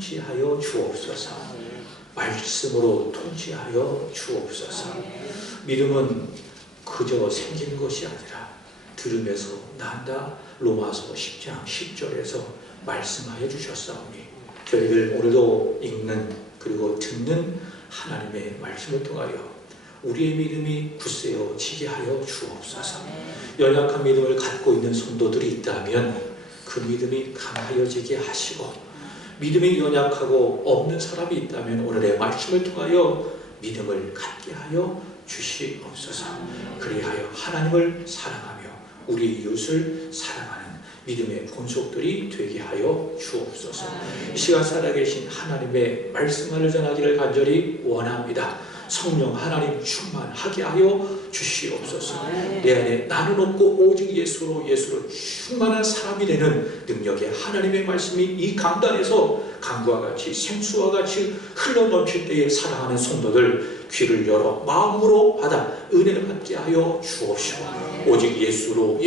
통치하여 주옵소서. 말씀으로 통치하여 주옵소서. 믿음은 그저 생기는 것이 아니라 들음에서 난다. 로마서 10장 10절에서 말씀하여 주셨사오니 저희들 오늘도 읽는 그리고 듣는 하나님의 말씀을 통하여 우리의 믿음이 굳세어지게 하여 주옵소서. 연약한 믿음을 갖고 있는 성도들이 있다면 그 믿음이 강하여지게 하시고, 믿음이 연약하고 없는 사람이 있다면 오늘의 말씀을 통하여 믿음을 갖게 하여 주시옵소서. 그리하여 하나님을 사랑하며 우리 이웃을 사랑하는 믿음의 본속들이 되게 하여 주옵소서. 이 시간 살아계신 하나님의 말씀을 전하기를 간절히 원합니다. 성령 하나님 충만하게 하여 주시옵소서. 내 안에 나는 없고 오직 예수로 충만한 사람이 되는 능력의 하나님의 말씀이 이 강단에서 강과 같이 생수와 같이 흘러넘칠 때에 사랑하는 성도들 귀를 열어 마음으로 받아 은혜를 받게 하여 주옵시고, 오직 예수로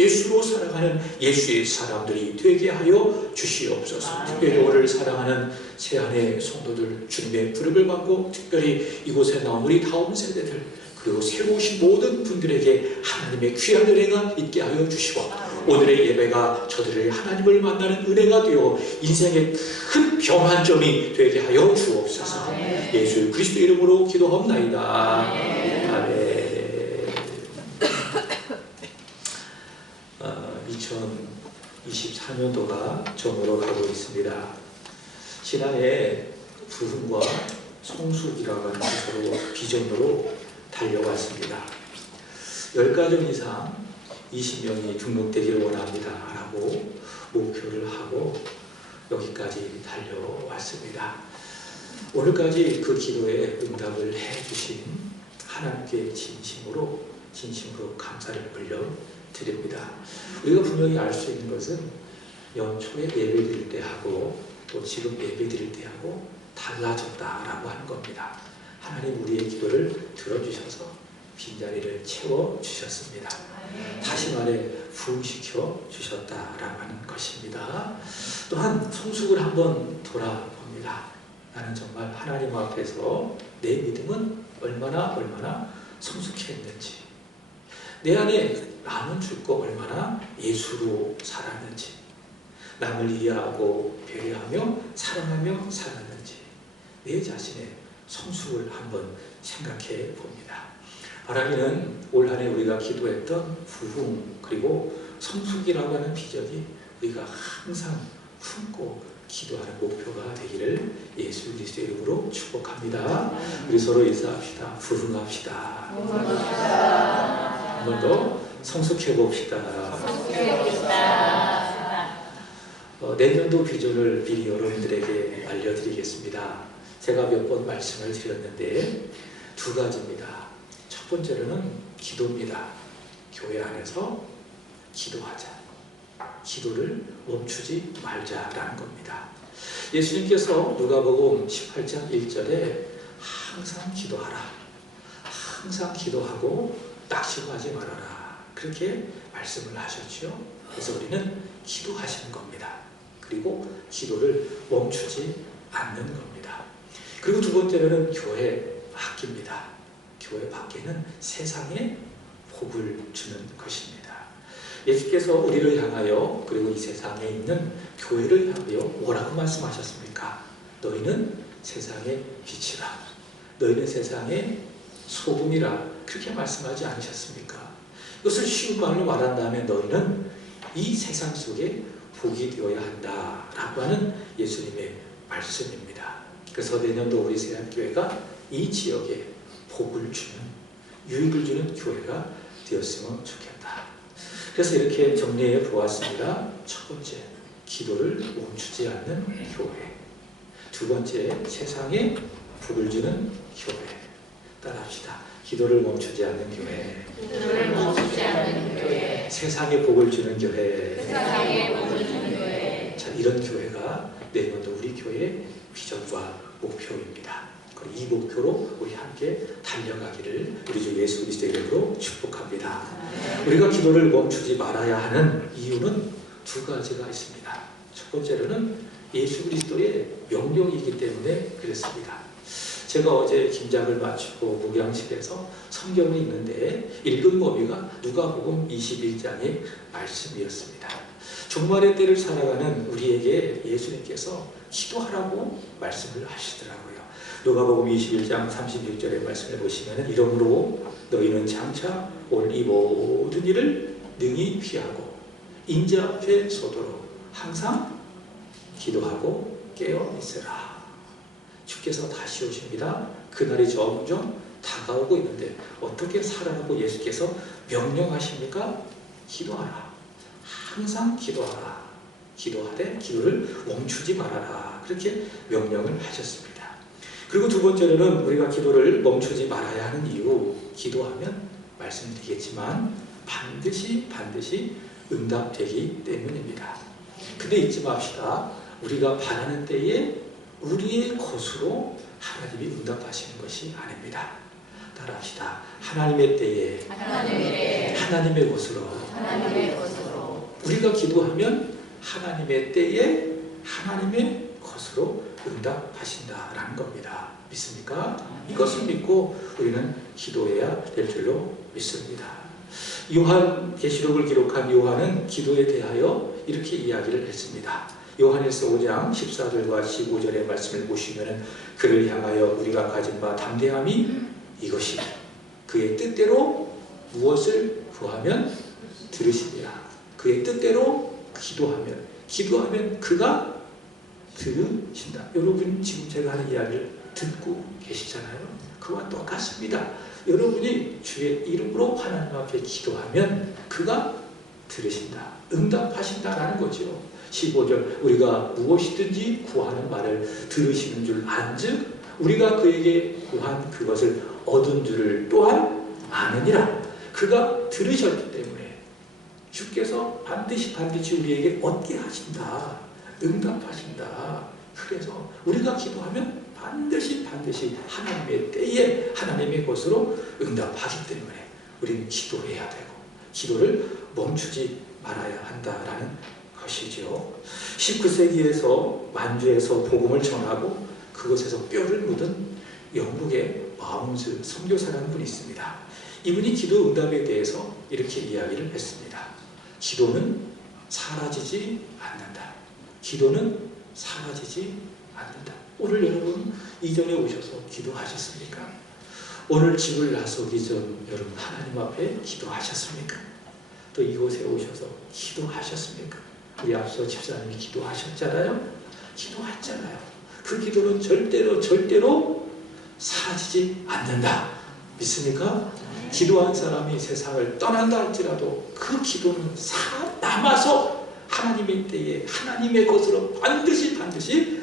살아가는 예수의 사람들이 되게 하여 주시옵소서. 특별히 오늘 사랑하는 새안의 성도들 주님의 부름을 받고 특별히 이곳에 나온 우리 다음 세대들 그리고 새로 오신 모든 분들에게 하나님의 귀한 은혜가 있게 하여 주시고, 오늘의 예배가 저들의 하나님을 만나는 은혜가 되어 인생의 큰 변환점이 되게 하여 주옵소서. 예수 그리스도 이름으로 기도합나이다. 아멘. 2024년도가 저물어 가고 있습니다. 지난해 부흥과 성숙이라고 하는 서로 비전으로 달려왔습니다. 10가정 이상 20명이 등록되기를 원합니다 라고 목표를 하고 여기까지 달려왔습니다. 오늘까지 그 기도에 응답을 해주신 하나님께 진심으로 감사를 올려드립니다. 우리가 분명히 알 수 있는 것은 연초에 예배드릴 때하고 또 지금 예배드릴 때하고 달라졌다라고 하는 겁니다. 하나님 우리의 기도를 들어주셔서 빈자리를 채워주셨습니다. 다시 말해 부흥시켜 주셨다라고 하는 것입니다. 또한 성숙을 한번 돌아봅니다. 나는 정말 하나님 앞에서 내 믿음은 얼마나 성숙했는지, 내 안에 나는 줄거 얼마나 예수로 살았는지, 남을 이해하고 배려하며 사랑하며 살았는지 내 자신의 성숙을 한번 생각해 봅니다. 바라기는 올 한 해 우리가 기도했던 부흥 그리고 성숙이라고 하는 비전이 우리가 항상 품고 기도하는 목표가 되기를 예수 그리스도의 이름으로 축복합니다. 우리 서로 인사합시다. 부흥합시다. 한 번 더 성숙해 봅시다. 내년도 비전을 미리 여러분들에게 알려드리겠습니다. 제가 몇 번 말씀을 드렸는데 두 가지입니다. 첫 번째로는 기도입니다. 교회 안에서 기도하자. 기도를 멈추지 말자라는 겁니다. 예수님께서 누가복음 18장 1절에 항상 기도하라. 항상 기도하고 낙심하지 말아라. 그렇게 말씀을 하셨죠. 그래서 우리는 기도하시는 겁니다. 그리고 기도를 멈추지 않는 겁니다. 그리고 두 번째로는 교회 밖입니다. 교회 밖에는 세상에 복을 주는 것입니다. 예수께서 우리를 향하여 그리고 이 세상에 있는 교회를 향하여 뭐라고 말씀하셨습니까? 너희는 세상의 빛이라. 너희는 세상의 소금이라. 그렇게 말씀하지 않으셨습니까? 이것을 쉬운 말로 말한다면 너희는 이 세상 속에 복이 되어야 한다라고 하는 예수님의 말씀입니다. 그래서 내년도 우리 세안교회가 이 지역에 복을 주는, 유익을 주는 교회가 되었으면 좋겠다. 그래서 이렇게 정리해 보았습니다. 첫 번째, 기도를 멈추지 않는 교회. 두 번째, 세상에 복을 주는 교회. 따라합시다. 기도를 멈추지 않는 교회. 기도를 멈추지 않는 교회. 세상에 복을 주는 교회. 세상에 복을 주는 교회. 자, 이런 교회가 내년도 우리 교회의 비전과 목표입니다. 이 목표로 우리 함께 달려가기를 우리 주 예수 그리스도의 이름으로 축복합니다. 우리가 기도를 멈추지 말아야 하는 이유는 두 가지가 있습니다. 첫 번째로는 예수 그리스도의 명령이기 때문에 그렇습니다. 제가 어제 김장을 마치고 목양실에서 성경을 읽는데 읽은 범위가 누가복음 21장의 말씀이었습니다. 종말의 때를 살아가는 우리에게 예수님께서 기도하라고 말씀을 하시더라고요. 누가복음 21장 36절의 말씀을 보시면 이러므로 너희는 장차 올 이 모든 일을 능히 피하고 인자 앞에 서도록 항상 기도하고 깨어 있으라. 주께서 다시 오십니다. 그날이 점점 다가오고 있는데 어떻게 살아가고 예수께서 명령하십니까? 기도하라. 항상 기도하라. 기도하되 기도를 멈추지 말아라. 그렇게 명령을 하셨습니다. 그리고 두 번째로는 우리가 기도를 멈추지 말아야 하는 이유, 기도하면 말씀드리겠지만 반드시 응답되기 때문입니다. 근데 잊지 맙시다. 우리가 바라는 때에 우리의 것으로 하나님이 응답하시는 것이 아닙니다. 따라합시다. 하나님의 때에 하나님의 것으로 우리가 기도하면 하나님의 때에 하나님의 것으로 응답하신다라는 겁니다. 믿습니까? 이것을 믿고 우리는 기도해야 될 줄로 믿습니다. 요한계시록을 기록한 요한은 기도에 대하여 이렇게 이야기를 했습니다. 요한일서 5장 14절과 15절의 말씀을 보시면 그를 향하여 우리가 가진 바 담대함이 이것이 그의 뜻대로 무엇을 구하면 들으시리라. 그의 뜻대로 기도하면 그가 들으신다. 여러분 지금 제가 하는 이야기를 듣고 계시잖아요. 그와 똑같습니다. 여러분이 주의 이름으로 하나님 앞에 기도하면 그가 들으신다. 응답하신다라는 거죠. 15절 우리가 무엇이든지 구하는 말을 들으시는 줄 안즉 우리가 그에게 구한 그것을 얻은 줄을 또한 아느니라. 그가 들으셨기 때문에 주께서 반드시 우리에게 얻게 하신다. 응답하신다. 그래서 우리가 기도하면 반드시 하나님의 때에 하나님의 것으로 응답하기 때문에 우리는 기도해야 되고 기도를 멈추지 말아야 한다라는 것이죠. 19세기에서 만주에서 복음을 전하고 그곳에서 뼈를 묻은 영국의 마운스 선교사라는 분이 있습니다. 이분이 기도 응답에 대해서 이렇게 이야기를 했습니다. 기도는 사라지지 않는다. 기도는 사라지지 않는다. 오늘 여러분 이전에 오셔서 기도하셨습니까? 오늘 집을 나서기 전 여러분 하나님 앞에 기도하셨습니까? 또 이곳에 오셔서 기도하셨습니까? 우리 앞서 집사님이 기도하셨잖아요. 기도했잖아요. 그 기도는 절대로 사라지지 않는다. 믿습니까? 기도한 사람이 세상을 떠난다 할지라도 그 기도는 남아서 하나님의 때에 하나님의 것으로 반드시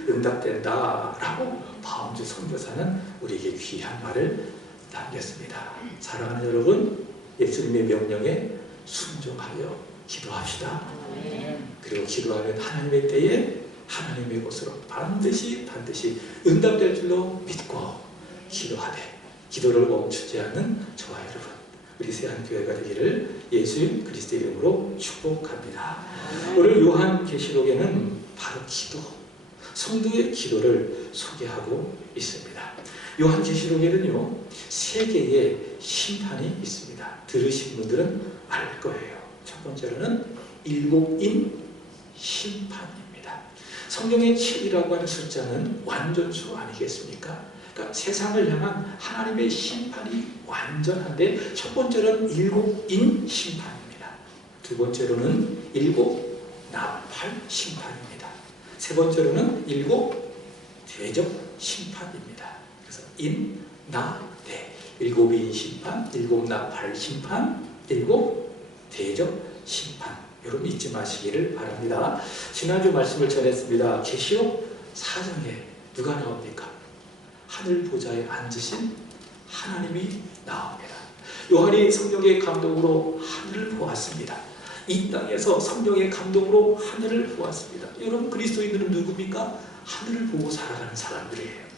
응답된다라고 바운드 선교사는 우리에게 귀한 말을 남겼습니다. 사랑하는 여러분, 예수님의 명령에 순종하여 기도합시다. 그리고 기도하면 하나님의 때에 하나님의 것으로 반드시 응답될 줄로 믿고 기도하되 기도를 멈추지 않는 저와 여러분 우리 세안교회가 되기를 예수 그리스도의 이름으로 축복합니다. 오늘 요한계시록에는 바로 기도, 성도의 기도를 소개하고 있습니다. 요한계시록에는요 3개의 심판이 있습니다. 들으신 분들은 알 거예요. 첫 번째로는 7인 심판입니다. 성경의 7이라고 하는 숫자는 완전수 아니겠습니까? 그러니까 세상을 향한 하나님의 심판이 완전한데 첫 번째로는 7인 심판입니다. 두 번째로는 7 나팔 심판입니다. 세 번째로는 7 대접 심판입니다. 그래서 인, 나, 대 7인 심판, 7 나팔 심판, 7 대접 심판. 여러분 잊지 마시기를 바랍니다. 지난주 말씀을 전했습니다. 계시록 4장에 누가 나옵니까? 하늘 보좌에 앉으신 하나님이 나옵니다. 요한이 성령의 감동으로 하늘을 보았습니다. 이 땅에서 성령의 감동으로 하늘을 보았습니다. 여러분 그리스도인들은 누굽니까? 하늘을 보고 살아가는 사람들이에요.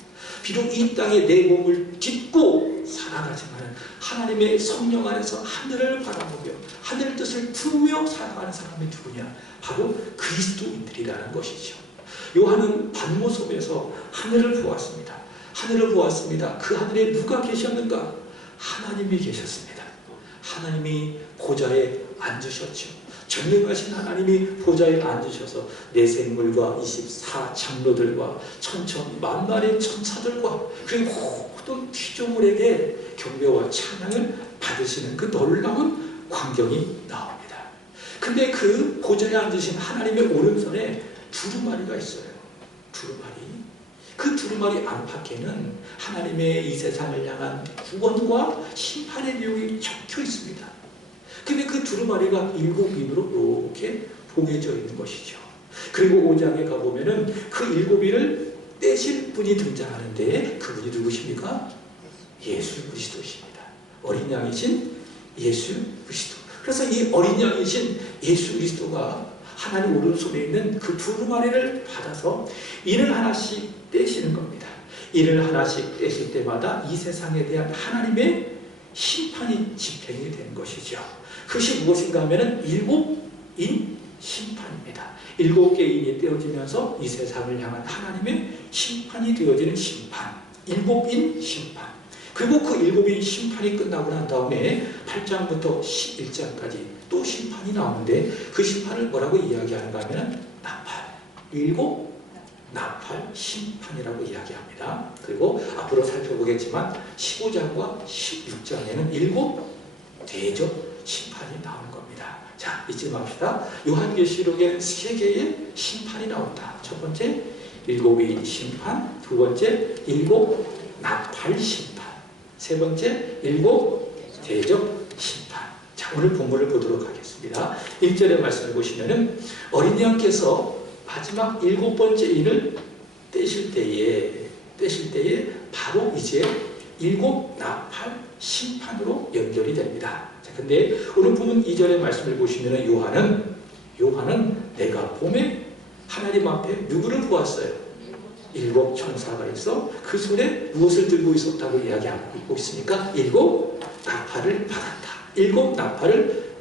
비록 이 땅에 내 몸을 딛고 살아가지만 하나님의 성령 안에서 하늘을 바라보며 하늘 뜻을 품으며 살아가는 사람이 누구냐? 바로 그리스도인들이라는 것이죠. 요한은 반모섬에서 하늘을 보았습니다. 하늘을 보았습니다. 그 하늘에 누가 계셨는가? 하나님이 계셨습니다. 하나님이 보좌에 앉으셨죠. 전능하신 하나님이 보좌에 앉으셔서 내 생물과 24장로들과 천천 만만의 천사들과 그리고 모든 피조물에게 경배와 찬양을 받으시는 그 놀라운 광경이 나옵니다. 근데 그 보좌에 앉으신 하나님의 오른손에 두루마리가 있어요. 두루마리. 그 두루마리 안팎에는 하나님의 이 세상을 향한 구원과 심판의 내용이 적혀 있습니다. 근데 그 두루마리가 7인으로 이렇게 봉해져 있는 것이죠. 그리고 5장에 가보면은 그 7인을 떼실 분이 등장하는데 그분이 누구십니까? 예수 그리스도십니다. 어린 양이신 예수 그리스도. 그래서 이 어린 양이신 예수 그리스도가 하나님 오른손에 있는 그 두루마리를 받아서 인을 하나씩 떼시는 겁니다. 인을 하나씩 떼실 때마다 이 세상에 대한 하나님의 심판이 집행이 되는 것이죠. 그것이 무엇인가 하면 7인 심판입니다. 7개의 인이 떼어지면서 이 세상을 향한 하나님의 심판이 되어지는 심판. 7인 심판. 그리고 그 7인 심판이 끝나고 난 다음에 8장부터 11장까지 또 심판이 나오는데 그 심판을 뭐라고 이야기하는가 하면 나팔. 7 나팔 심판이라고 이야기합니다. 그리고 앞으로 살펴보겠지만 15장과 16장에는 7 대접 심판이 나오는 겁니다. 자, 잊지 맙시다. 요한계시록에는 3개의 심판이 나온다. 첫 번째 7인 심판, 두 번째 7 나팔 심판, 세 번째 7 대접 심판. 자, 오늘 본문을 보도록 하겠습니다. 1절의 말씀을 보시면은 어린 양께서 마지막 7번째 인을 떼실 때에 바로 이제 7 나팔 심판으로 연결이 됩니다. 자, 근데 오늘 보면 2절의 말씀을 보시면 요한은 내가 봄에 하나님 앞에 누구를 보았어요? 7 천사가 있어 그 손에 무엇을 들고 있었다고 이야기하고 있으니까 7 나팔을 받았다. 7 나팔을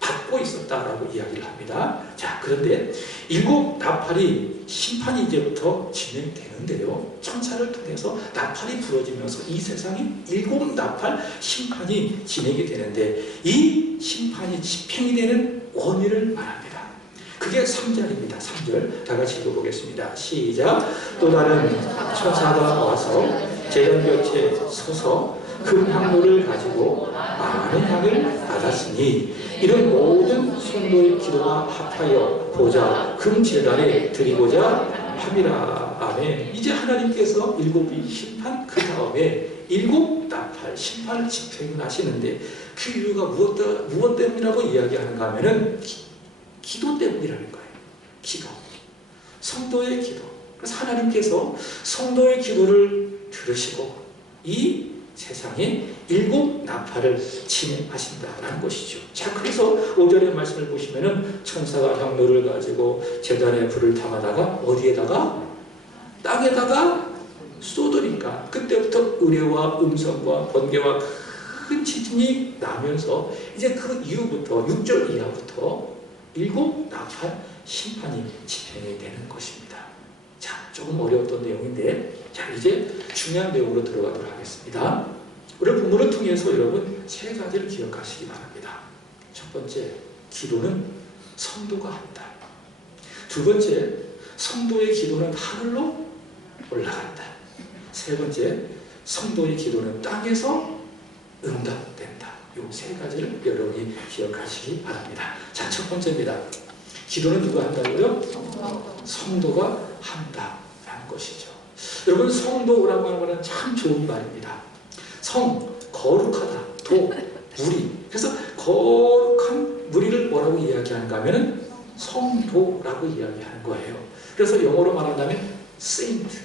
받고 있었다라고 이야기를 합니다. 자, 그런데 7 나팔이 심판이 이제부터 진행되는데요. 천사를 통해서 나팔이 부러지면서 이 세상에 7 나팔 심판이 진행이 되는데 이 심판이 집행이 되는 원인을 말합니다. 그게 3절입니다. 3절 다 같이 읽어보겠습니다. 시작. 또 다른 천사가 와서 제단 곁에 서서 금향로를 가지고 많은 향을 받았으니 이런 모든 성도의 기도가 합하여 보좌 금제단에 드리고자 함이라. 아멘. 이제 하나님께서 7인 심판 그 다음에 7 나팔 심판을 집행을 하시는데 그 이유가 무엇 때문이라고 이야기하는가 하면은 기도 때문이라는 거예요. 기도. 성도의 기도. 그래서 하나님께서 성도의 기도를 들으시고 이 세상에 7 나팔을 진행하신다라는 것이죠. 자, 그래서 5절의 말씀을 보시면은 천사가 향로를 가지고 제단에 불을 담아다가 어디에다가? 땅에다가 쏟으니까 그때부터 의뢰와 음성과 번개와 큰 지진이 나면서 이제 그 이후부터 6절 이하부터 7 나팔 심판이 집행이 되는 것입니다. 자, 조금 어려웠던 내용인데 자, 이제 중요한 내용으로 들어가도록 하겠습니다. 우리 본문을 통해서 여러분 3가지를 기억하시기 바랍니다. 첫 번째, 기도는 성도가 한다. 두 번째, 성도의 기도는 하늘로 올라간다. 세 번째, 성도의 기도는 땅에서 응답된다. 이 3가지를 여러분이 기억하시기 바랍니다. 자, 첫 번째입니다. 기도는 누가 한다고요? 성도가 한다라는 것이죠. 여러분, 성도라고 하는 것은 참 좋은 말입니다. 성, 거룩하다. 도, 무리. 그래서 거룩한 무리를 뭐라고 이야기하는가 하면 성도라고 이야기하는 거예요. 그래서 영어로 말한다면 saint.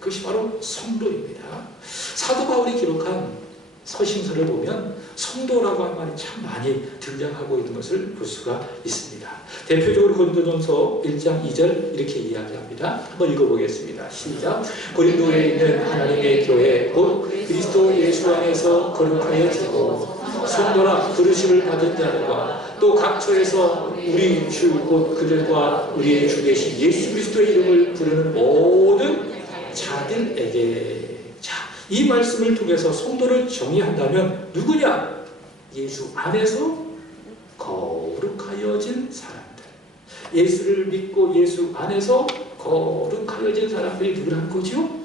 그것이 바로 성도입니다. 사도 바울이 기록한 서신서를 보면 성도라고 하는 말이 참 많이 등장하고 있는 것을 볼 수가 있습니다. 대표적으로 고린도전서 1장 2절 이렇게 이야기합니다. 한번 읽어보겠습니다. 시작. 고린도에 있는 하나님의 교회 곧 그리스도 예수 안에서 거룩하여지고 성도라 부르심을 받은 자들과 또 각처에서 우리 주 곧 그들과 우리의 주 되신 예수 그리스도의 이름을 부르는 모든 자들에게. 자, 이 말씀을 통해서 성도를 정의한다면 누구냐? 예수 안에서 거룩하여진 사람들. 예수를 믿고 예수 안에서 거룩하여진 사람들이 누구라는 거죠?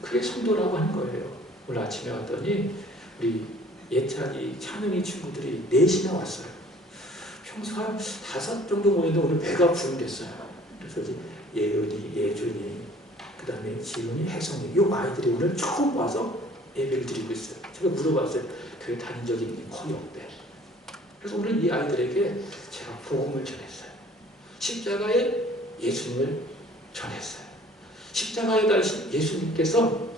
그게 성도라고 하는 거예요. 오늘 아침에 왔더니 우리 예찬이, 찬영이 친구들이 넷이나 왔어요. 평소 한 5 정도 모였는데 오늘 배가 부른댔어요. 그래서 이제 예은이, 예준이, 그 다음에 지은이, 혜성이 이 아이들이 오늘 처음 와서 예배를 드리고 있어요. 제가 물어봤어요. 교회 다닌 적이 거의 없대. 그래서 오늘 이 아이들에게 제가 복음을 전했어요. 십자가에 예수님을 전했어요. 십자가에 달리신 예수님께서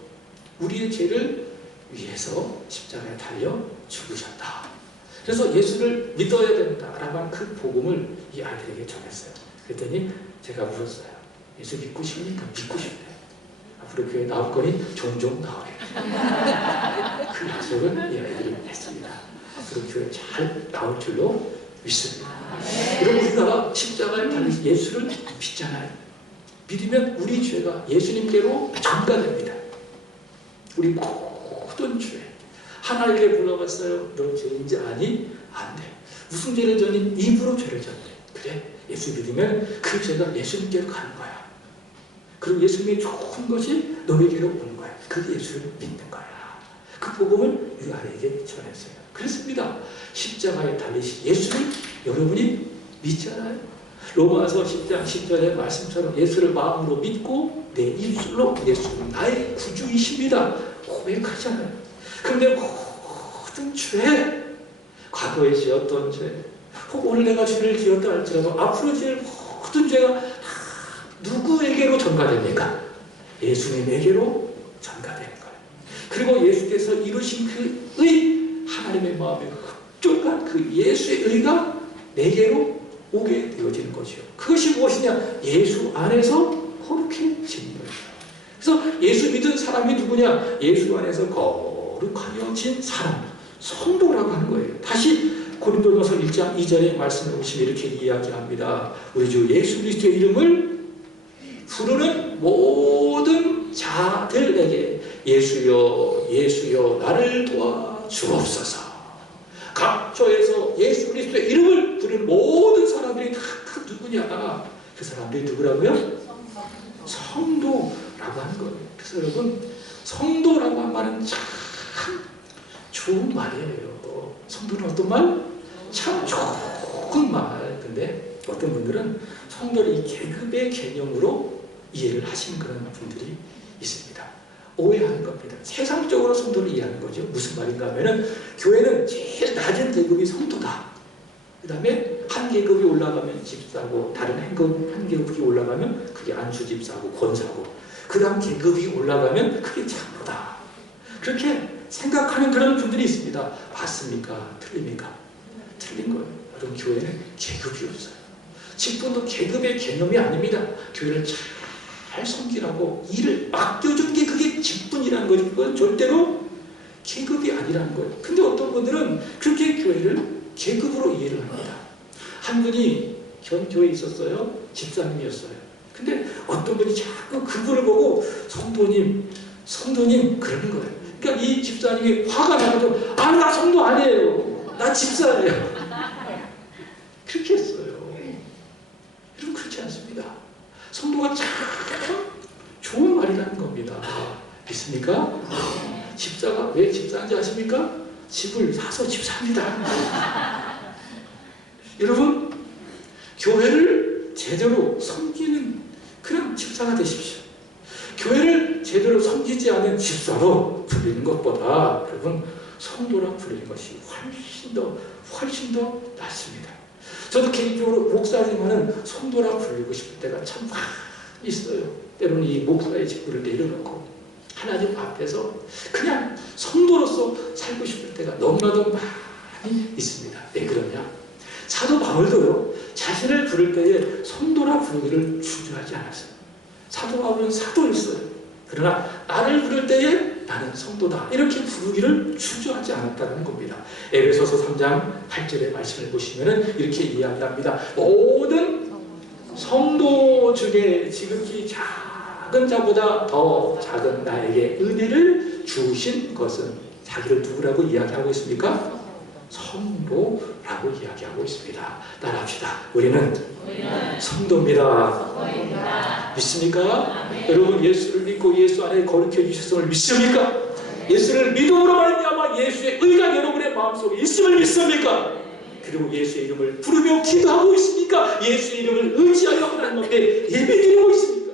우리의 죄를 위해서 십자가에 달려 죽으셨다. 그래서 예수를 믿어야 된다라고 하는 그 복음을 이 아이들에게 전했어요. 그랬더니 제가 물었어요. 예수 믿고 싶으니까 믿고 싶대. 앞으로 교회 나올 거니 종종 나오래. 그 약속을 이 아이들이 했습니다. 앞으로 교회 잘 나올 줄로 믿습니다. 여러분, 우리가 십자가에 달리신 예수를 믿잖아요. 믿으면 우리 죄가 예수님께로 전가됩니다. 우리 모든 죄. 하나님께 불러갔어요. 너 죄인지 아니? 안 돼. 무슨 죄를 졌니? 입으로 죄를 졌네. 그래? 예수 믿으면 그 죄가 예수님께로 가는 거야. 그리고 예수님이 좋은 것이 너에게로 오는 거야. 그 예수를 믿는 거야. 그 복음을 이 아이에게 전했어요. 그렇습니다. 십자가에 달리신 예수를 여러분이 믿잖아요. 로마서 10장 10절의 말씀처럼 예수를 마음으로 믿고 내 입술로 예수는 나의 구주이십니다 고백하잖아요. 그런데 모든 죄, 과거에 지었던 죄, 혹 오늘 내가 죄를 지었다 할지라도 앞으로 지을 모든 죄가 누구에게로 전가됩니까? 예수님에게로 전가되는 거예요. 그리고 예수께서 이루신 그 의, 하나님의 마음에 흡족한 그 예수의 의가 내게로 오게 되어지는 거죠. 그것이 무엇이냐? 예수 안에서 거룩해지는 거예요. 그래서 예수 믿은 사람이 누구냐? 예수 안에서 거룩하여진 사람, 성도라고 하는 거예요. 다시 고린도전서 1장 2절의 말씀을 보시면 이렇게 이야기합니다. 우리 주 예수 그리스도의 이름을 부르는 모든 자들에게 예수여 예수여 나를 도와 주옵소서. 각처에서 예수 그리스도의 이름을 부르는 모든 사람들이 다 그 누구냐? 그 사람들이 누구라고요? 성도라고 하는 거예요. 그래서 여러분, 성도라고 하는 말은 참 좋은 말이에요. 성도는 어떤 말? 참 좋은 말. 근데 어떤 분들은 성도를 이 계급의 개념으로 이해를 하시는 그런 분들이 있습니다. 오해하는 겁니다. 세상적으로 성도를 이해하는 거죠. 무슨 말인가 하면은 교회는 제일 낮은 계급이 성도다. 그 다음에 한 계급이 올라가면 집사고, 다른 한 계급이 올라가면 그게 안수 집사고 권사고, 그 다음 계급이 올라가면 그게 장로다. 그렇게 생각하는 그런 분들이 있습니다. 맞습니까? 틀립니까? 틀린 거예요. 여러분, 교회는 계급이 없어요. 직분도 계급의 개념이 아닙니다. 교회를 잘 섬기라고 일을 맡겨준 게 그게 직분이라는 거죠. 그건 절대로 계급이 아니라는 거예요. 근데 어떤 분들은 그렇게 교회를 계급으로 이해를 합니다. 한 분이 교회에 있었어요. 집사님이었어요. 근데 어떤 분이 자꾸 그분을 보고 성도님 그러는 거예요. 그러니까 이 집사님이 화가 나가지고 나 성도 아니에요. 나 집사예요. 그렇게 했어요. 여러분, 그렇지 않습니다. 성도가 참 좋은 말이라는 겁니다. 믿습니까? 집사가 왜 집사인지 아십니까? 집을 사서 집사입니다. 여러분, 교회를 제대로 섬기는 그런 집사가 되십시오. 교회를 제대로 섬기지 않은 집사로 부르는 것보다 여러분, 성도라 부르는 것이 훨씬 더 낫습니다. 저도 개인적으로 목사지만은 성도라 부르고 싶을 때가 참 많이 있어요. 때로는 이 목사의 직분을 내려놓고 하나님 앞에서 그냥 성도로서 살고 싶을 때가 너무나도 많이 있습니다. 왜 그러냐? 사도 바울도요, 자신을 부를 때에 성도라 부르기를 주저하지 않았어요. 사도 바울은 사도였어요. 그러나 나를 부를 때에 나는 성도다 이렇게 부르기를 주저하지 않았다는 겁니다. 에베소서 3장 8절의 말씀을 보시면 이렇게 이야기합니다. 모든 성도 중에 지극히 작은 자보다 더 작은 나에게 은혜를 주신 것은 자기를 누구라고 이야기하고 있습니까? 성도라고 이야기하고 있습니다. 따라합시다. 우리는 성도입니다. 믿습니까? 여러분 예수를 믿고 예수 안에 거룩해 주셨음을 믿습니까? 예수를 믿음으로 말미암아 예수의 의가 여러분의 마음속에 있음을 믿습니까? 그리고 예수의 이름을 부르며 기도하고 있습니까? 예수의 이름을 의지하여 하나님 앞에 예배드리고 있습니까?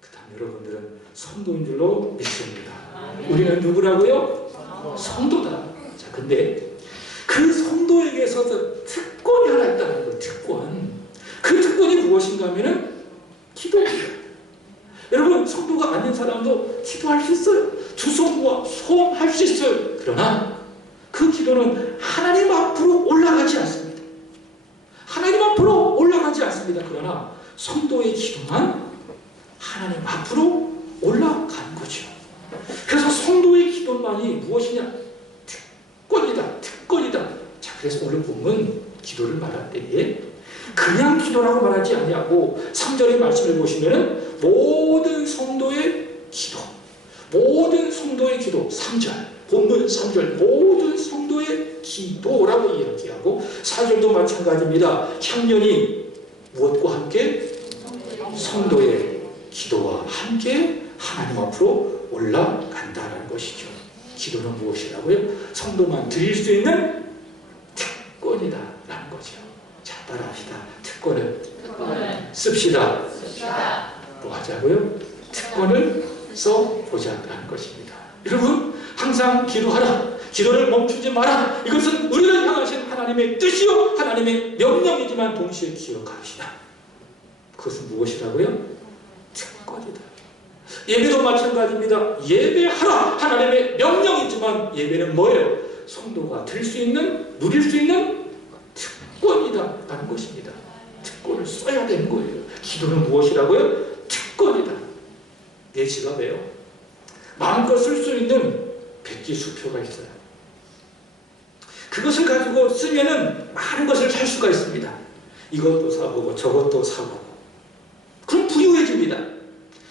그 다음 여러분들은 성도인 줄로 믿습니다. 우리는 누구라고요? 성도다. 자, 근데 그 성도에게 있어서 특권이 하나 있다는 거예요. 특권. 그 특권이 무엇인가 하면은 기도입니다. 여러분 성도가 아닌 사람도 기도할 수 있어요. 주성부와 소음할 수 있어요. 그러나 그 기도는 하나님 앞으로 올라가지 않습니다. 하나님 앞으로 올라가지 않습니다. 그러나 성도의 기도만 하나님 앞으로 올라가는 거죠. 그래서 성도의 기도만이 무엇이냐? 특권이다. 특권이다. 자, 그래서 오늘 보면 기도를 말할 때에 그냥 기도라고 말하지 아니하고 3절의 말씀을 보시면은 모든 성도의 기도, 모든 성도의 기도 3절, 본문 3절 모든 성도의 기도라고 이야기하고 4절도 마찬가지입니다. 향년이 무엇과 함께? 성도의 기도와 함께 하나님 앞으로 올라간다는 것이죠. 기도는 무엇이라고요? 성도만 드릴 수 있는 특권이다라는 거죠. 자, 따라합시다. 특권을 씁시다. 뭐 하자고요? 특권을 써보자라는 것입니다. 여러분 항상 기도하라. 기도를 멈추지 마라. 이것은 우리를 향하신 하나님의 뜻이요 하나님의 명령이지만 동시에 기억합시다. 그것은 무엇이라고요? 특권이다. 예배도 마찬가지입니다. 예배하라. 하나님의 명령이지만 예배는 뭐예요? 성도가 들 수 있는, 누릴 수 있는 특권이다라는 것입니다. 특권을 써야 되는 거예요. 기도는 무엇이라고요? 특권이다. 내 지갑에요. 마음껏 쓸 수 있는 백지수표가 있어요. 그것을 가지고 쓰면은 많은 것을 살 수가 있습니다. 이것도 사보고 저것도 사보고. 그럼 부유해집니다.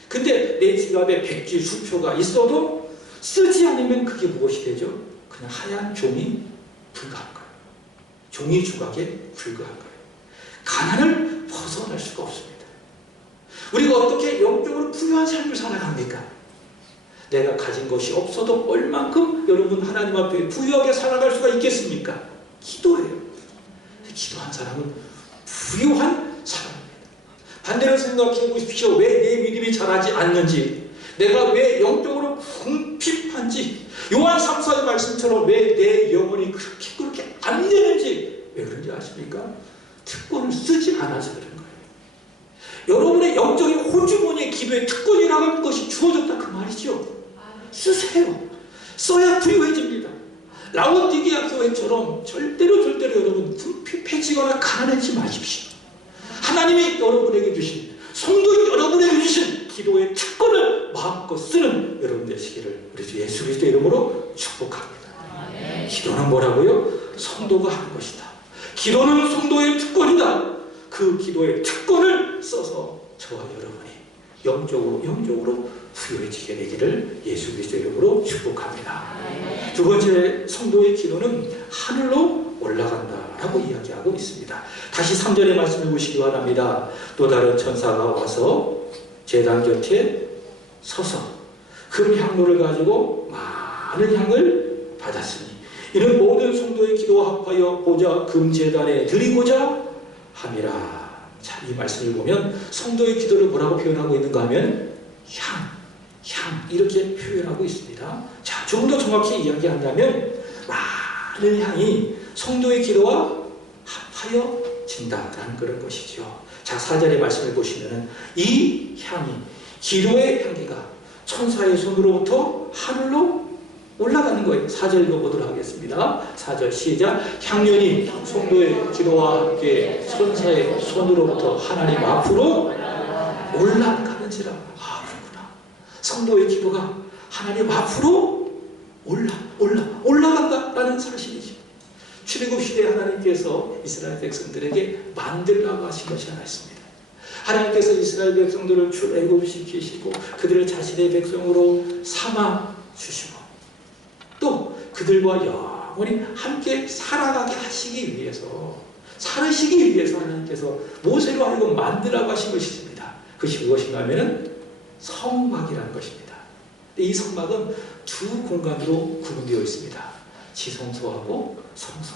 근데 내 지갑에 백지수표가 있어도 쓰지 않으면 그게 무엇이 되죠? 그냥 하얀 종이 불과한 거예요. 종이 조각에 불과한 거예요. 가난을 벗어날 수가 없습니다. 우리가 어떻게 영적으로 부유한 삶을 살아갑니까? 내가 가진 것이 없어도 얼만큼 여러분 하나님 앞에 부유하게 살아갈 수가 있겠습니까? 기도예요. 기도한 사람은 부유한 사람입니다. 반대로 생각해 보십시오. 왜 내 믿음이 자라지 않는지, 내가 왜 영적으로 궁핍한지, 요한 3사의 말씀처럼 왜 내 영혼이 그렇게 안 되는지 왜 그런지 아십니까? 특권을 쓰지 않아서 그런 거예요. 여러분의 영적인 호주머니의 기도에 특권이라는 것이 주어졌다 그 말이죠. 쓰세요. 써야 부유해집니다. 라오디게아 교회처럼 절대로 여러분 궁핍해지거나 가난해지지 마십시오. 하나님이 여러분에게 주신, 성도인 여러분에게 주신 기도의 특권을 마음껏 쓰는 여러분 되시기를 우리 주 예수 그리스도의 이름으로 축복합니다. 기도는 뭐라고요? 성도가 하는 것이다. 기도는 성도의 특권이다. 그 기도의 특권을 써서 저와 여러분이 영적으로 부유해지게 되기를 예수 그리스도의 이름으로 축복합니다. 두 번째, 성도의 기도는 하늘로 올라간다라고 이야기하고 있습니다. 다시 3절의 말씀을 보시기 바랍니다. 또 다른 천사가 와서 제단 곁에 서서 금 향로를 가지고 많은 향을 받았으니 이는 모든 성도의 기도와 합하여 보좌 금제단에 드리고자 함이라. 자, 이 말씀을 보면 성도의 기도를 뭐라고 표현하고 있는가 하면 향 이렇게 표현하고 있습니다. 자, 조금 더 정확히 이야기한다면 많은 향이 성도의 기도와 합하여진다라는 그런 것이죠. 자, 4절의 말씀을 보시면 이 향이, 기도의 향기가 천사의 손으로부터 하늘로 올라가는 거예요. 4절 읽어보도록 하겠습니다. 4절 시작. 향연이 성도의 기도와 함께 천사의 손으로부터 하나님 앞으로 올라가는지라. 아, 그렇구나. 성도의 기도가 하나님 앞으로 올라간다라는 사실이죠. 출애굽 시대에 하나님께서 이스라엘 백성들에게 만들라고 하신 것이 하나 있습니다. 하나님께서 이스라엘 백성들을 출애굽시키시고 그들을 자신의 백성으로 삼아 주시고 또 그들과 영원히 함께 살아가게 하시기 위해서 살으시기 위해서 하나님께서 모세로 하여금 만들라고 하신 것이 있습니다. 그것이 무엇인가 하면은 성막이라는 것입니다. 이 성막은 두 공간으로 구분되어 있습니다. 지성소하고 성소,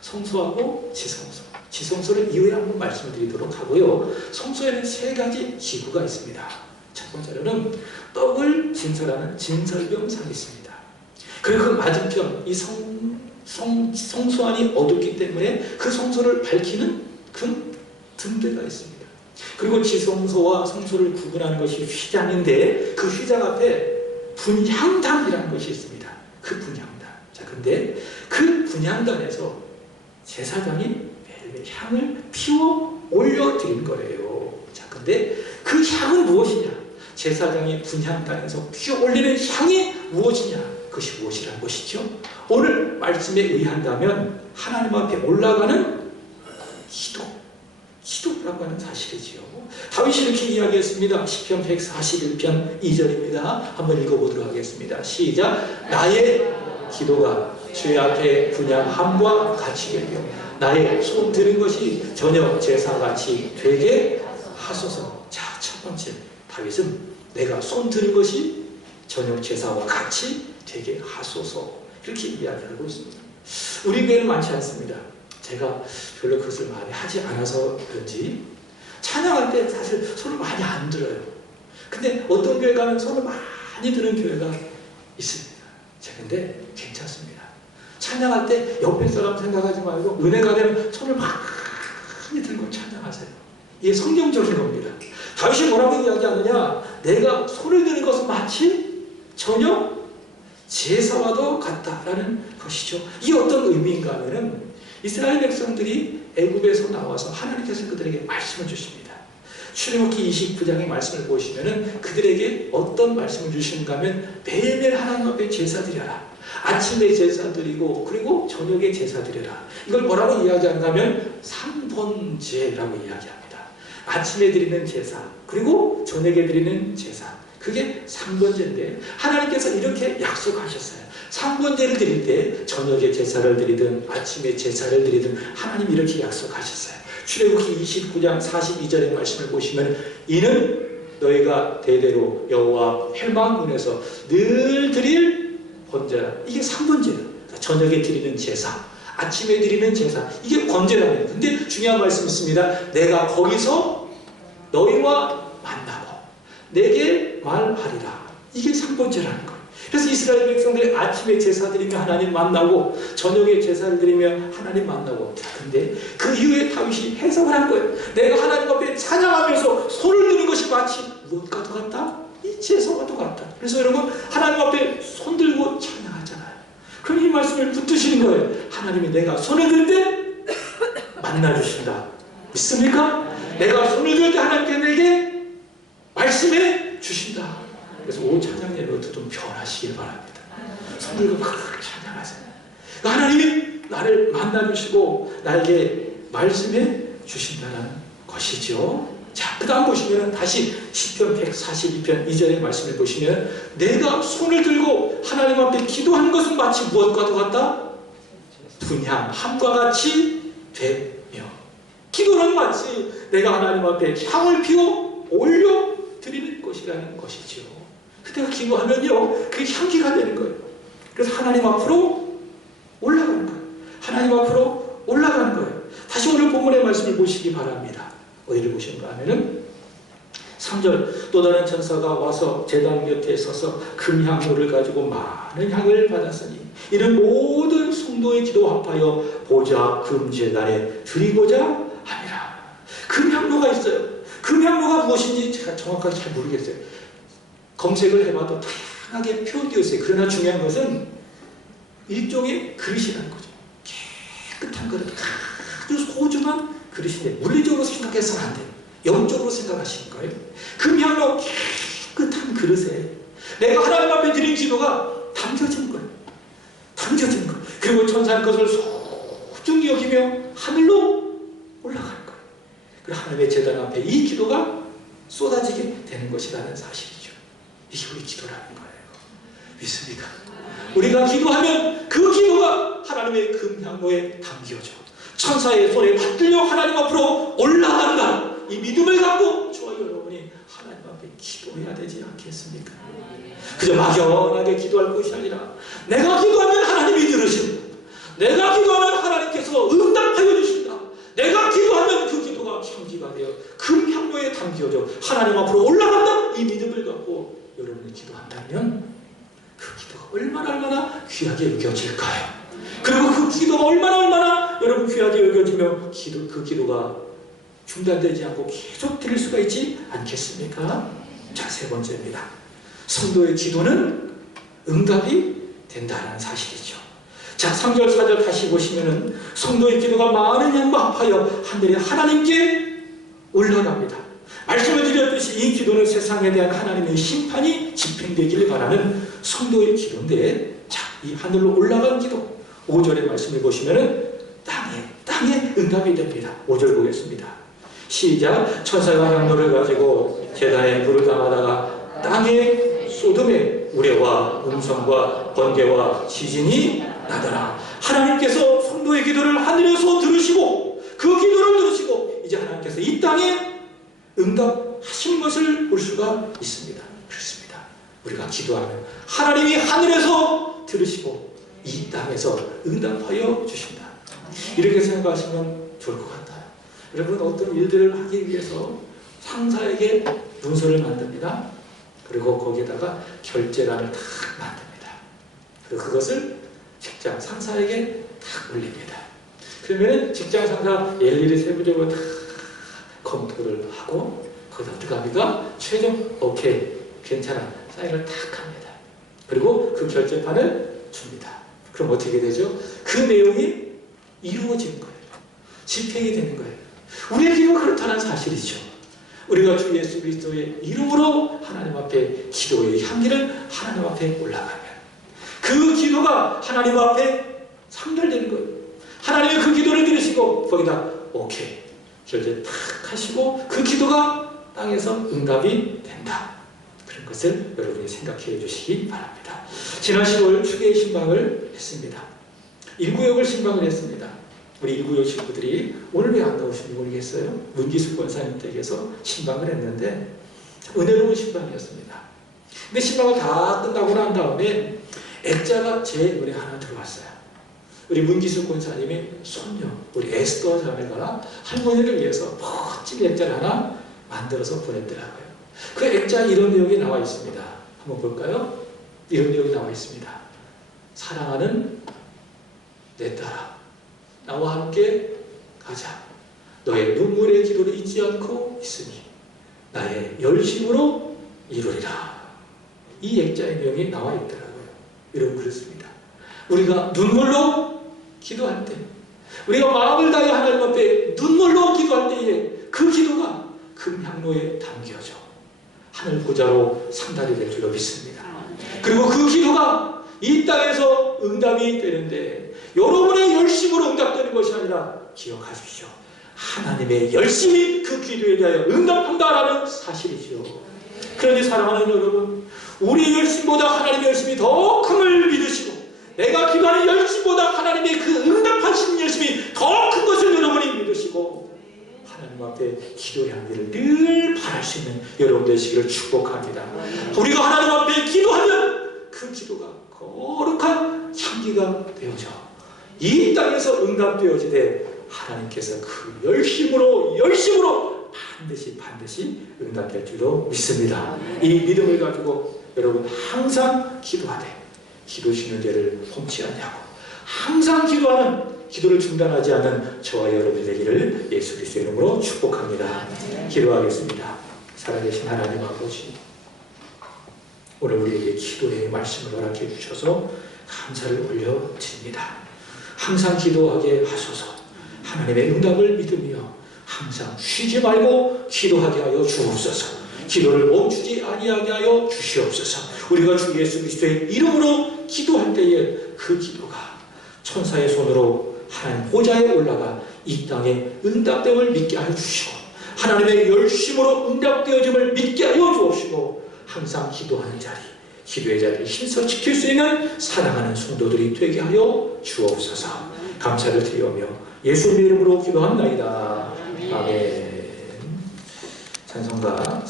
성소하고 지성소. 지성소를 이후에 한번 말씀드리도록 하고요. 성소에는 세 가지 기구가 있습니다. 첫 번째로는 떡을 진설하는 진설병상이 있습니다. 그리고 그 맞은편 이 성소 안이 어둡기 때문에 그 성소를 밝히는 그 등대가 있습니다. 그리고 지성소와 성소를 구분하는 것이 휘장인데 그 휘장 앞에 분향단이라는 것이 있습니다. 그 분향단. 자, 근데 그 분향단에서 제사장이 매일매일 향을 피워 올려드린 거예요. 자, 근데 그 향은 무엇이냐? 제사장이 분향단에서 피워 올리는 향이 무엇이냐? 그것이 무엇이라는 것이죠? 오늘 말씀에 의한다면 하나님 앞에 올라가는 기도라고 하는 사실이지요. 다윗이 이렇게 이야기했습니다. 시편 141편 2절입니다. 한번 읽어보도록 하겠습니다. 시작. 나의 기도가 주의 앞에 분향함과 같이 되며 나의 손 드는 것이 저녁 제사같이 되게 하소서. 자, 첫 번째 다윗은 내가 손 드는 것이 저녁 제사와 같이 되게 하소서 이렇게 이야기하고 있습니다. 우리 교회는 많지 않습니다. 제가 별로 그것을 많이 하지 않아서 그런지 찬양할 때 사실 손을 많이 안 들어요. 근데 어떤 교회 가면 손을 많이 드는 교회가 있습니다. 자, 근데 괜찮습니다. 찬양할 때 옆에 사람 생각하지 말고 은혜가 되면 손을 많이 들고 찬양하세요. 이게 성경적인 겁니다. 다윗이 뭐라고 이야기하느냐? 내가 손을 드는 것은 마치 저녁 제사와도 같다라는 것이죠. 이게 어떤 의미인가 하면은 이스라엘 백성들이 애굽에서 나와서 하나님께서 그들에게 말씀을 주십니다. 출애굽기 29장의 말씀을 보시면은 그들에게 어떤 말씀을 주시는가 하면 매일매일 하나님 앞에 제사 드려라. 아침에 제사 드리고 그리고 저녁에 제사 드려라. 이걸 뭐라고 이야기하는가 하면 상번제라고 이야기합니다. 아침에 드리는 제사 그리고 저녁에 드리는 제사 그게 상번제인데 하나님께서 이렇게 약속하셨어요. 상번제를 드릴 때 저녁에 제사를 드리든 아침에 제사를 드리든 하나님 이렇게 약속하셨어요. 출애굽기 29장 42절의 말씀을 보시면 이는 너희가 대대로 여호와 회막문에서 늘 드릴 번제라. 이게 상번제예요. 저녁에 드리는 제사, 아침에 드리는 제사 이게 번제라는. 근데 중요한 말씀이 있습니다. 내가 거기서 너희와 만나고 내게 말하리라. 이게 상번제라는 거예요. 그래서 이스라엘 백성들이 아침에 제사 드리며 하나님 만나고 저녁에 제사를 드리며 하나님 만나고. 자, 근데 그 이후에 다윗이 해석을 한 거예요. 내가 하나님 앞에 찬양하면서 손을 드는 것이 마치 무엇과도 같다? 이 제사와도 같다. 그래서 여러분 하나님 앞에 손 들고 찬양하잖아요. 그럼 이 말씀을 붙드시는 거예요. 하나님이 내가 손을 들 때 만나주신다. 믿습니까? 내가 손을 들 때 하나님께 내게 말씀해 주신다. 그래서 오 찬양 예배도 좀 변하시길 바랍니다. 손 들고 막 찬양하세요. 하나님이 나를 만나주시고 나에게 말씀해 주신다는 것이죠. 자, 그 다음 보시면 다시 시편 142편 2절의 말씀을 보시면 내가 손을 들고 하나님 앞에 기도하는 것은 마치 무엇과도 같다? 분향함과 같이 되며. 기도는 마치 내가 하나님 앞에 향을 피워 올려 드리는 것이라는 것이죠. 그때가 기도하면요 그게 향기가 되는 거예요. 그래서 하나님 앞으로 올라가는 거예요. 하나님 앞으로 올라가는 거예요. 다시 오늘 본문의 말씀을 보시기 바랍니다. 어디를 보시는가 하면은 3절 또 다른 천사가 와서 제단 곁에 서서 금향로를 가지고 많은 향을 받았으니 이는 모든 성도의 기도 합하여 보좌 금제단에 드리고자 하니라. 금향로가 있어요. 금향로가 무엇인지 제가 정확하게 잘 모르겠어요. 검색을 해봐도 다양하게 표현되어 있어요. 그러나 중요한 것은 일종의 그릇이라는 거죠. 깨끗한 그릇, 아주 소중한 그릇인데 물리적으로 생각해서는 안 돼요. 영적으로 생각하시는 거예요. 금향로 깨끗한 그릇에 내가 하나님 앞에 드린 기도가 담겨진 거예요. 담겨진 거예요. 그리고 천사는 그것을 소중히 여기며 하늘로 올라가는 거예요. 그리고 하나님의 제단 앞에 이 기도가 쏟아지게 되는 것이라는 사실이죠. 이게 우리 기도라는 거예요. 믿습니까? 우리가 기도하면 그 기도가 하나님의 금향로에 담겨져 천사의 손에 받들려 하나님 앞으로 올라간다. 이 믿음을 갖고 저와 여러분이 하나님 앞에 기도해야 되지 않겠습니까? 그저 막연하게 기도할 것이 아니라 내가 기도하면 하나님이 들으신다. 내가 기도하면 하나님께서 응답하여 주신다. 내가 기도하면 그 기도가 향기가 되어 금향로에 담겨져 하나님 앞으로 올라간다. 이 믿음을 갖고 여러분이 기도한다면 그 기도가 얼마나 귀하게 여겨질까요? 그리고 그 기도가 얼마나 여러분 귀하게 여겨지며 그 기도가 중단되지 않고 계속 드릴 수가 있지 않겠습니까? 자, 세 번째입니다. 성도의 기도는 응답이 된다는 사실이죠. 자, 3절 4절 다시 보시면은 성도의 기도가 많은 양과 합하여 하늘에 하나님께 올라갑니다. 말씀을 드렸듯이 이 기도는 세상에 대한 하나님의 심판이 집행되기를 바라는 성도의 기도인데, 자, 이 하늘로 올라간 기도 5절의 말씀을 보시면은 땅에 응답이 됩니다. 5절 보겠습니다. 시작. 천사가 향로를 가지고 제단에 불을 담아다가 땅에 소돔의 우레와 음성과 번개와 지진이 나더라. 하나님께서 성도의 기도를 하늘에서 들으시고 그 기도를 들으시고 이제 하나님께서 이 땅에 응답하시는 것을 볼 수가 있습니다. 그렇습니다. 우리가 기도하면 하나님이 하늘에서 들으시고 이 땅에서 응답하여 주신다. 이렇게 생각하시면 좋을 것 같아요. 여러분, 어떤 일들을 하기 위해서 상사에게 문서를 만듭니다. 그리고 거기에다가 결제란을 탁 만듭니다. 그리고 그것을 직장 상사에게 탁 올립니다. 그러면 직장 상사 일일이 세부적으로 다 검토를 하고 거기다 들어갑니다. 최종 오케이, 괜찮아, 사인을 탁 합니다. 그리고 그 결제판을 줍니다. 그럼 어떻게 되죠? 그 내용이 이루어지는 거예요. 집행이 되는 거예요. 우리의 기도가 그렇다는 사실이죠. 우리가 주 예수 그리스도의 이름으로 하나님 앞에 기도의 향기를 하나님 앞에 올라가면 그 기도가 하나님 앞에 상달되는 거예요. 하나님이 그 기도를 들으시고 거기다 오케이 결제 탁 하시고 그 기도가 땅에서 응답이 된다. 그런 것을 여러분이 생각해 주시기 바랍니다. 지난 10월 추계의 신방을 했습니다. 1구역을 신방을 했습니다. 우리 1구역 친구들이 오늘 왜 안 나오시는지 모르겠어요. 문기숙 권사님 댁에서 신방을 했는데 은혜로운 신방이었습니다. 근데 신방을 다 끝나고 난 다음에 액자가 제 눈에 하나 들어왔어요. 우리 문기숙 권사님이 손녀 우리 에스더 자매가 할머니를 위해서 멋진 액자를 하나 만들어서 보냈더라고요. 그 액자 이런 내용이 나와 있습니다. 한번 볼까요? 이런 내용이 나와 있습니다. 사랑하는 내 딸아, 나와 함께 가자. 너의 눈물의 기도를 잊지 않고 있으니 나의 열심으로 이루리라. 이 액자의 내용이 나와 있더라고요. 여러분, 그렇습니다. 우리가 눈물로 기도할 때, 우리가 마음을 다해 하나님 앞에 눈물로 기도할 때에 그 기도가 금향로에 담겨져 하늘 보좌로 상달이 될 줄로 믿습니다. 그리고 그 기도가 이 땅에서 응답이 되는데 여러분의 열심으로 응답되는 것이 아니라 기억하십시오. 하나님의 열심이 그 기도에 대하여 응답한다라는 사실이죠. 그러니 사랑하는 여러분, 우리의 열심보다 하나님의 열심이 더 큼을 믿으시고 내가 기도하는 열심보다 하나님의 그 응답하시는 열심이 더 큰 것을 여러분이 믿으시고 하나님 앞에 기도의 향기를 늘 바랄 수 있는 여러분 되시기를 축복합니다. 우리가 하나님 앞에 기도하면 그 기도가 거룩한 향기가 되어져 이 땅에서 응답되어지되 하나님께서 그 열심으로 반드시 응답될 줄로 믿습니다. 이 믿음을 가지고 여러분 항상 기도하되 기도 쉬는 죄를 험치 않냐고 항상 기도하는 기도를 중단하지 않는 저와 여러분이 되기를 예수 그리스도의 이름으로 축복합니다. 기도하겠습니다. 살아계신 하나님 아버지, 오늘 우리에게 기도의 말씀을 허락해 주셔서 감사를 올려드립니다. 항상 기도하게 하소서. 하나님의 응답을 믿으며 항상 쉬지 말고 기도하게 하여 주옵소서. 기도를 멈추지 아니하게 하여 주시옵소서. 우리가 주 예수 그리스도의 이름으로 기도할 때에 그 기도가 천사의 손으로 하나님 보좌에 올라가 이 땅에 응답됨을 믿게 하여 주시고 하나님의 열심으로 응답되어짐을 믿게 하여 주옵시고 항상 기도하는 자리, 기도의 자리를 힘써 지킬 수 있는 사랑하는 성도들이 되게 하여 주옵소서. 감사를 드리오며 예수님의 이름으로 기도합나이다. 아멘. 찬송가